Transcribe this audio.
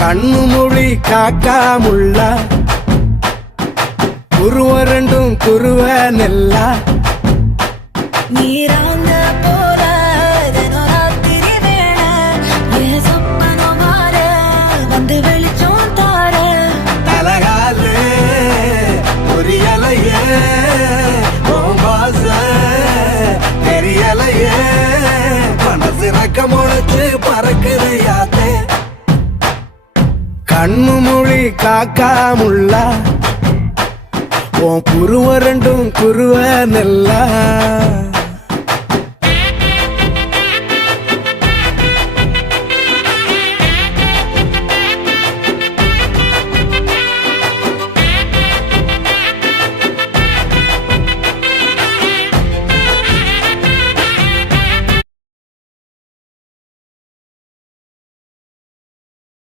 கண்ணு மொழி காக்கா முள்ளா குருவ ரெண்டும் குருவ நெல்லா நீராங்க போல தினராத்திரி வேளை என் சொப்பனம் மாற வந்து வெளிச்சம் தார தலகாலே புரியலையே பாச தெரியலையே மனசு ரக்க முளைச்சு பறக்குதையாத்தே கண்ணு மொழி காக்கா முள்ளா உன் குருவ ரெண்டும் குருவ நெல்லா